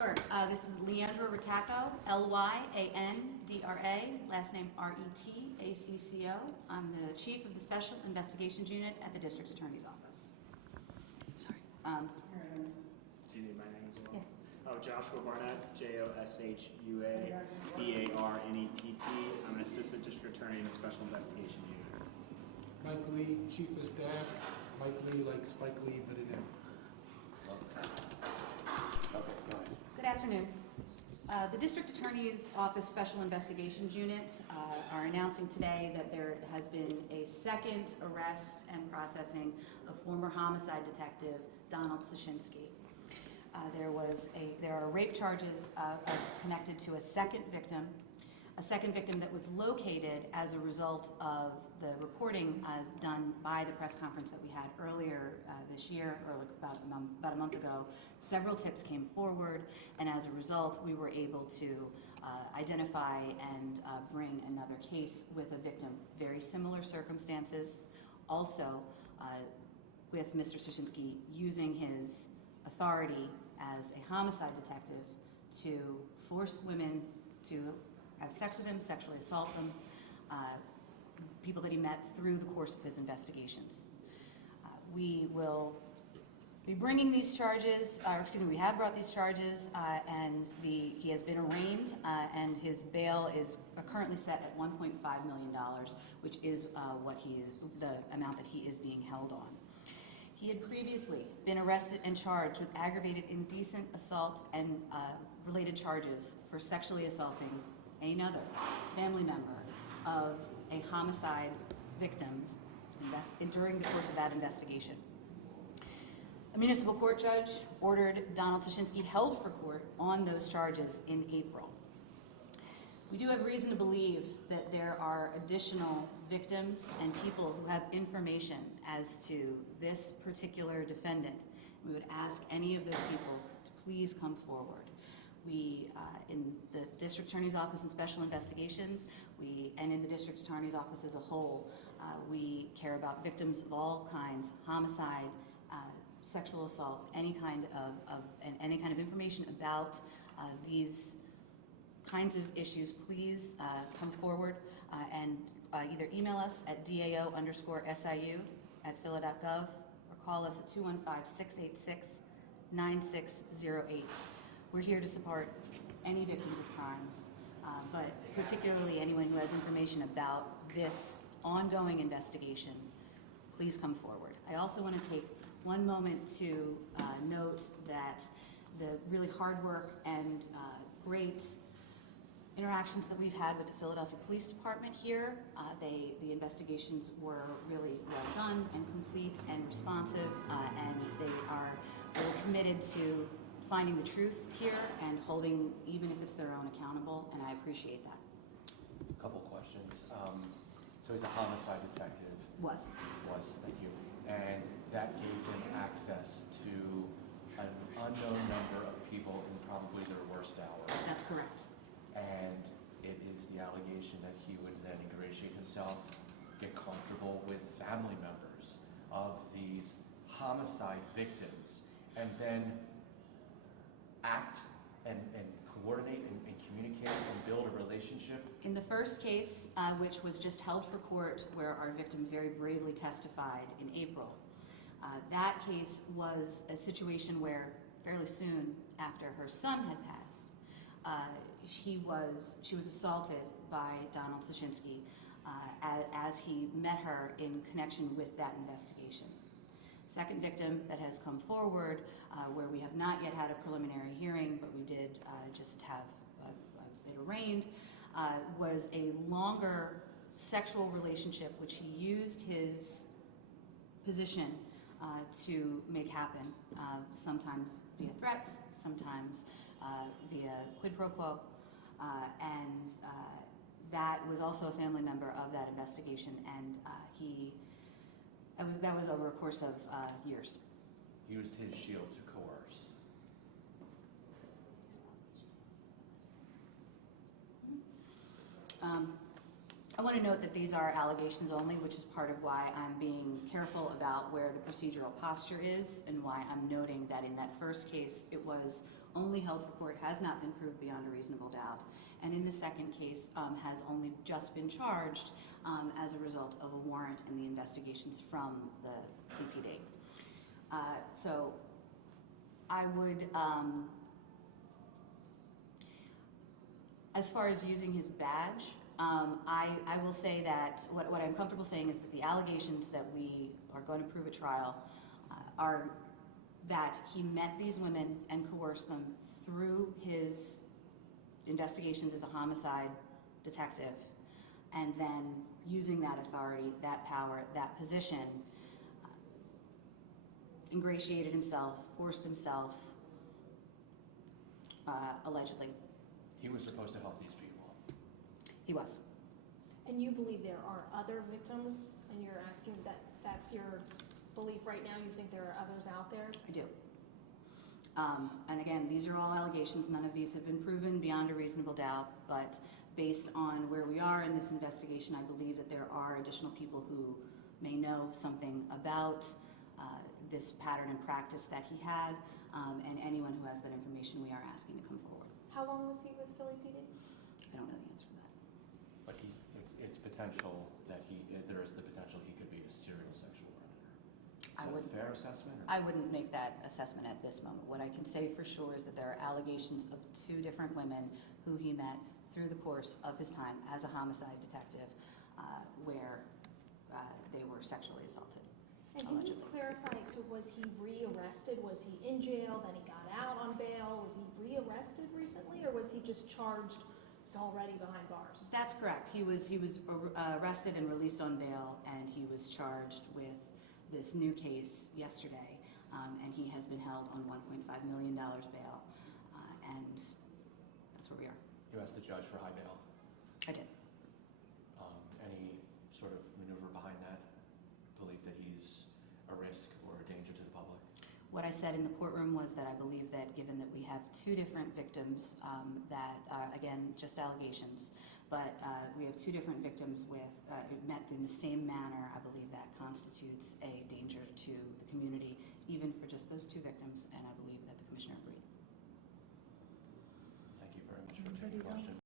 Sure. This is Leandra Retaco, Lyandra, last name Retacco. I'm the Chief of the Special Investigations Unit at the District Attorney's Office. Sorry. Do you need my name as well? Yes. Oh, Joshua Barnett, Joshuabarnett. I'm an Assistant District Attorney in the Special Investigation Unit. Mike Lee, Chief of Staff. Mike Lee, like Spike Lee, but in him. Okay, go ahead. Good afternoon. The District Attorney's Office Special Investigations Unit are announcing today that there has been a second arrest and processing of former homicide detective Donald Suchinsky. There are rape charges connected to a second victim that was located as a result of the reporting done by the press conference that we had earlier this year, or about a month ago. Several tips came forward, and as a result, we were able to identify and bring another case with a victim. Very similar circumstances. Also, with Mr. Suchinsky using his authority as a homicide detective to force women to have sex with him, sexually assault them, people that he met through the course of his investigations. We will be bringing these charges, we have brought these charges, and he has been arraigned, and his bail is currently set at $1.5 million, which is the amount that he is being held on. He had previously been arrested and charged with aggravated indecent assault and related charges for sexually assaulting another family member of a homicide victim during the course of that investigation. A municipal court judge ordered Donald Suchinsky held for court on those charges in April. We do have reason to believe that there are additional victims and people who have information as to this particular defendant. We would ask any of those people to please come forward. We, in the District Attorney's Office and Special Investigations, and in the District Attorney's Office as a whole, we care about victims of all kinds, homicide, sexual assault, any kind of information about these kinds of issues. Please come forward and either email us at dao_siu@phila.gov or call us at 215-686-9608. We're here to support any victims of crimes, but particularly anyone who has information about this ongoing investigation. Please come forward. I also want to take one moment to note that the really hard work and great interactions that we've had with the Philadelphia Police Department here. The investigations were really well done and complete and responsive, and they are really committed to finding the truth here and holding, even if it's their own, accountable, and I appreciate that. A couple questions. So he's a homicide detective. Was, thank you. And that gave him access to an unknown number of people in probably their worst hour. That's correct. And it is the allegation that he would then ingratiate himself, get comfortable with family members of these homicide victims, and then act and coordinate and communicate and build a relationship. In the first case, which was just held for court, where our victim very bravely testified in April, that case was a situation where fairly soon after her son had passed, she was assaulted by Donald Suchinsky as he met her in connection with that investigation. Second victim that has come forward, where we have not yet had a preliminary hearing, but we did just have it arraigned, was a longer sexual relationship which he used his position to make happen, sometimes via threats, sometimes via quid pro quo, and that was also a family member of that investigation, and that was over a course of years. Used his shield to coerce. I want to note that these are allegations only, which is part of why I'm being careful about where the procedural posture is and why I'm noting that in that first case it was only held for court, has not been proved beyond a reasonable doubt, and in the second case has only just been charged as a result of a warrant and the investigations from the PPD. So I would, as far as using his badge, I will say that what I'm comfortable saying is that the allegations that we are going to prove at trial are that he met these women and coerced them through his investigations as a homicide detective, and then using that authority, that power, that position, ingratiated himself, forced himself, allegedly. He was supposed to help these people. He was. And you believe there are other victims, and you're asking that's your belief right now? You think there are others out there? I do. And again, these are all allegations. None of these have been proven beyond a reasonable doubt, but based on where we are in this investigation, I believe that there are additional people who may know something about this pattern and practice that he had, and anyone who has that information we are asking to come forward. How long was he with Philly PD? I don't know the answer to that. But it's potential that there is the potential he could be a serial sexual predator. Is that a fair assessment? I wouldn't make that assessment at this moment. What I can say for sure is that there are allegations of 2 different women who he met through the course of his time as a homicide detective, where they were sexually assaulted. And can you clarify, so was he rearrested? Was he in jail, then he got out on bail? Was he rearrested recently, or was he just charged, he's already behind bars? That's correct. He was arrested and released on bail, and he was charged with this new case yesterday, and he has been held on $1.5 million bail, and that's where we are. You asked the judge for high bail. I did. Any sort of maneuver behind that? Belief that he's a risk or a danger to the public? What I said in the courtroom was that I believe that given that we have 2 different victims that, again, just allegations, but we have 2 different victims with met in the same manner, I believe that constitutes a danger to the community, even for just those 2 victims, and I believe that the commissioner agreed. Thank you very much for taking the question.